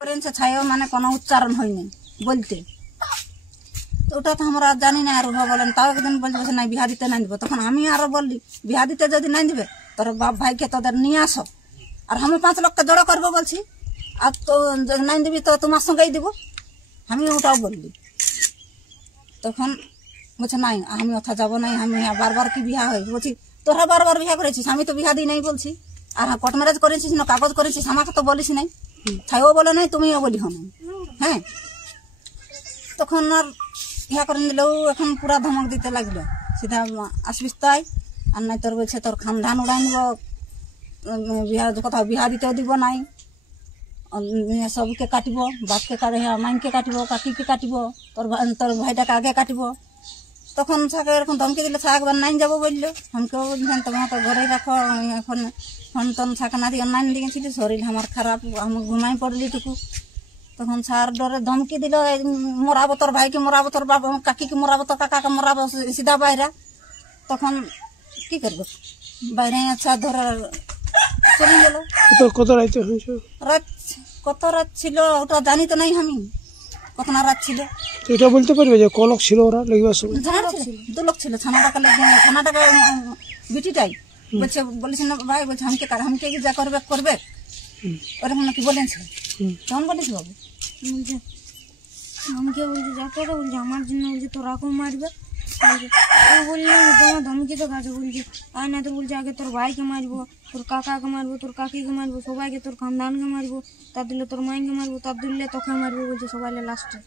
করেছে ছাইও মানে কোনো উচ্চারণ হয়নি বলতে। তো ওটা তো আমরা জানি না। আর বলেন তাও একদিন বলছে না বিহা দিতে নাই দিব। তখন আমি আরো বললি বিহা দিতে যদি নাই দিবে তোর বাপ ভাইকে তোদের নিয়ে আসো, আর আমি 5 লক্ষকে জড়ো করবো বলছি, আর তো নাই দিবি তো তোমার সঙ্গেই দিব, আমি ওটাও বললি। তখন বলছে নাই আমি ওথা যাবো নাই, আমি বারবার কি বিহা হয় বলছি। তোরা বারবার বিহা করেছিস, আমি তো বিহা দিই নাই বলছি। আর কোর্ট ম্যারেজ করেছিস না কাগজ করেছিস, আমাকে তো বলিস নাই, ছাইও বলে নাই তুমিও বলি হো নাই। হ্যাঁ, তখন আর ইহা করে নিলেও এখন পুরা ধমক দিতে লাগলো, সিধা আসবিস তাই, আর নাই তোর বলছে তোর খানদান উড়াই নিব, বিহা কোথাও বিহা দিতেও দিব নাই, সবকে কাটিব, বাপকে মাইনকে কাটিব, কাকিকে কাটিব, তোর ভাইটাকে আগে কাটিব। তখন ছাকে এরকম ধমকি দিলে ছাক একবার নাইন যাবো বললো। আমাকেও বলছেন তোমার তো ঘরেই রাখো, এখন ফোন টন ছাকে না দিয়ে নাইন দিয়েছিল, শরীর আমার খারাপ, আমি ঘুমাই পড়লি টুকু। তখন ছাড় ডরে ধমকি দিল, মরাবো তোর ভাইকে, মরাবো তোর বাবা কাকিকে, মরাবো তোর কাকাকে, মরাবো সিধা বাইরে। তখন কি করবো, বাইরে আচ্ছা ধরে চলে গেল। কত রাত রাত কত রাত ছিল ওটা জানি তো নাই আমি, কত না রাত ছিল এটা বলতে পারবে যে কলক ছিল ওরা লেগবার সময়? 2 লোক ছিল, ছানাটাকে বিটিটাই বলছে, বলেছে না ভাই, বলছে আমাকে যা করবে করবে, ওরকম নাকি বলেছে। তখন বলিস বাবু বলছে আমাকে বলছে যা করে, বলছে আমার জন্য, বলছে তোরাকে মারবে। ও বললো তোমার ধমকি তো কাছে, বলছে আর না তো বলছে আগে তোর ভাইকে মারবো, তোর কাকাকে মারবো, তোর কাকিকে মারবো, সবাইকে, তোর খানদানকে মারবো, তার দিলে তোর মাইকে মারবো, তার দিলে তোকে মারবো, বলছে সবাই লাস্টে।